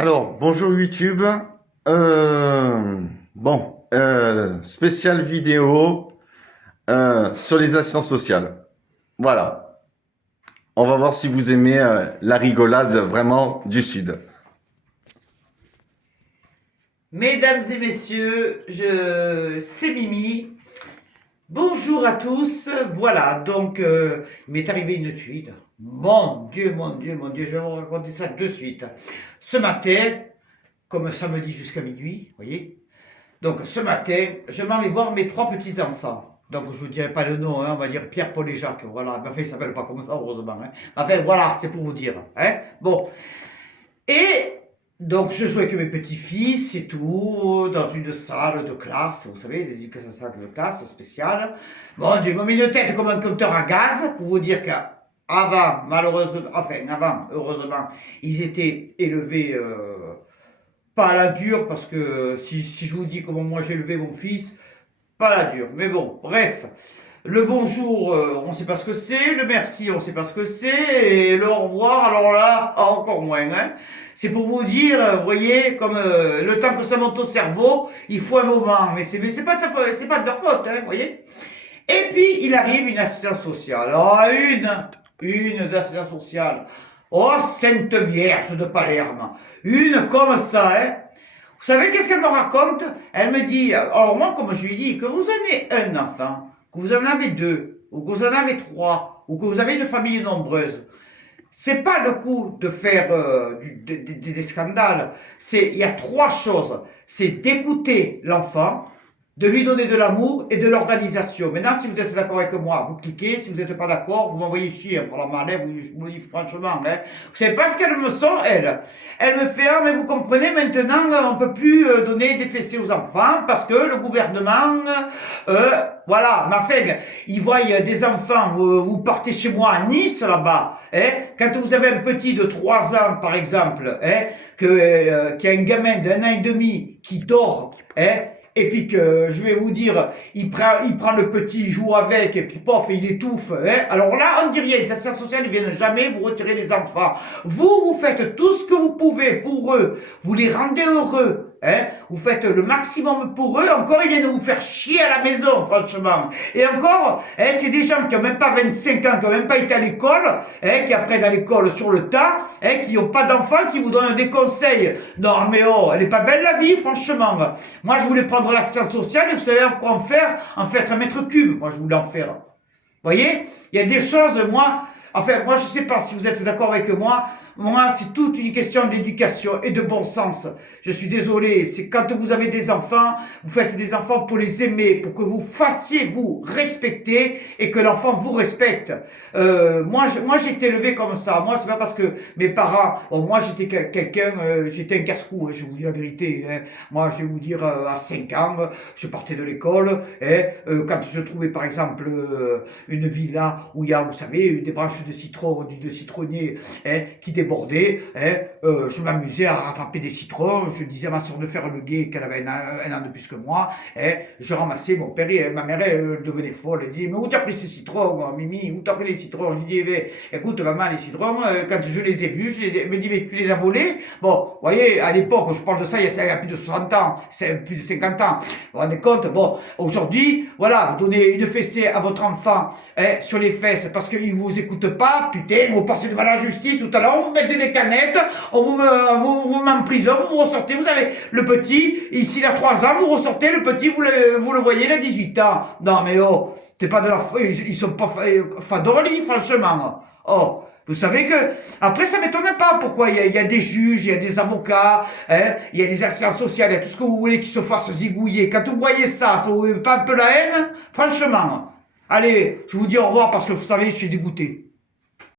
Alors, bonjour YouTube. Spéciale vidéo sur les assistances sociales. Voilà. On va voir si vous aimez la rigolade vraiment du Sud. Mesdames et messieurs, c'est Mimi. Bonjour à tous. Voilà, donc il m'est arrivé une tuile. Mon Dieu, mon Dieu, mon Dieu, je vais vous raconter ça de suite. Ce matin, comme samedi jusqu'à minuit, vous voyez. Donc ce matin, je m'en vais voir mes trois petits-enfants. Donc je vous dirai pas le nom, hein, on va dire Pierre, Paul et Jacques. Voilà, mais enfin, ils s'appellent pas comme ça, heureusement. Hein. Enfin voilà, c'est pour vous dire. Hein. Bon. Et donc, je joue avec mes petits-fils et tout, dans une salle de classe, vous savez, des salles de classe spéciale. Bon, j'ai mis une tête comme un compteur à gaz, pour vous dire qu'avant, malheureusement, enfin, avant, heureusement, ils étaient élevés, pas à la dure, parce que si je vous dis comment moi j'ai élevé mon fils, pas à la dure. Mais bon, bref. Le bonjour, on ne sait pas ce que c'est. Le merci, on ne sait pas ce que c'est. Et le au revoir, alors là, encore moins. Hein. C'est pour vous dire, vous voyez, comme le temps que ça monte au cerveau, il faut un moment. Mais c'est pas de sa faute, c'est pas de leur faute, hein, vous voyez. Et puis, il arrive une assistante sociale. Oh, une d'assistante sociale. Oh, Sainte Vierge de Palerme. Une comme ça, hein. Vous savez qu'est-ce qu'elle me raconte? Elle me dit, alors moi, comme je lui dis, que vous en avez un enfant, que vous en avez deux, ou que vous en avez trois, ou que vous avez une famille nombreuse, c'est pas le coup de faire des scandales. Il y a trois choses. C'est d'écouter l'enfant, de lui donner de l'amour et de l'organisation. Maintenant, si vous êtes d'accord avec moi, vous cliquez. Si vous n'êtes pas d'accord, vous m'envoyez chier. Pour la malève, je vous dis franchement. Hein. Vous savez pas ce qu'elle me sent, elle. Elle me fait, ah, mais vous comprenez, maintenant, on peut plus donner des fessées aux enfants parce que le gouvernement, voilà, ma femme, ils voient des enfants, vous partez chez moi à Nice, là-bas, hein, quand vous avez un petit de 3 ans, par exemple, hein, qui a un gamin d'1 an et demi qui dort, hein, et puis que, je vais vous dire, il prend le petit, il joue avec, et puis pof, il étouffe. Hein. Alors là, on dit rien. Les assistants sociaux ne viennent jamais vous retirer les enfants. Vous faites tout ce que vous pouvez pour eux. Vous les rendez heureux. Hein, vous faites le maximum pour eux, encore ils viennent vous faire chier à la maison, franchement. Et encore, hein, c'est des gens qui ont même pas 25 ans, qui ont même pas été à l'école, hein, qui apprennent à l'école sur le tas, hein, qui n'ont pas d'enfants, qui vous donnent des conseils. Non mais oh, elle est pas belle la vie, franchement. Moi je voulais prendre l'assistance sociale et vous savez quoi en faire? En fait un mètre cube, moi je voulais en faire. Vous voyez? Il y a des choses, moi je sais pas si vous êtes d'accord avec moi, c'est toute une question d'éducation et de bon sens. Je suis désolé, c'est quand vous avez des enfants, vous faites des enfants pour les aimer, pour que vous fassiez vous respecter et que l'enfant vous respecte. Moi, j'ai été élevé comme ça. Moi, c'est pas parce que mes parents, moi, j'étais quelqu'un, j'étais un casse-cou, hein, je vous dis la vérité. Hein. Moi, je vais vous dire, à 5 ans, je partais de l'école, hein, quand je trouvais, par exemple, une villa où il y a, vous savez, des branches de citron, de citronnier, hein, qui débordaient, hein, je m'amusais à rattraper des citrons, je disais à ma soeur de faire le guet qu'elle avait un an de plus que moi, hein, je ramassais, mon père, ma mère, elle devenait folle, elle disait, mais où t'as pris ces citrons, Mimi, où t'as pris les citrons? Je dis, écoute, maman, les citrons, quand je les ai vus, elle me dit, mais tu les as volés? Bon, vous voyez, à l'époque, je parle de ça, il y a plus de 60 ans, c'est plus de 50 ans, vous vous rendez compte? Bon, aujourd'hui, voilà, vous donnez une fessée à votre enfant, hein, sur les fesses, parce qu'il vous écoute pas, putain, vous passez devant la justice, tout à l'heure, on vous met des canettes, on vous met en prison, vous ressortez, vous avez le petit, ici il a 3 ans, vous ressortez, le petit, vous le voyez, il a 18 ans. Non mais oh, c'est pas de la... Ils sont pas fadorlis, franchement. Oh, vous savez que, après ça m'étonne pas pourquoi il y a des juges, il y a des avocats, hein, il y a des assistantes sociales, il y a tout ce que vous voulez qui se fassent zigouiller. Quand vous voyez ça vous voyez pas un peu la haine? Franchement. Allez, je vous dis au revoir parce que vous savez, je suis dégoûté.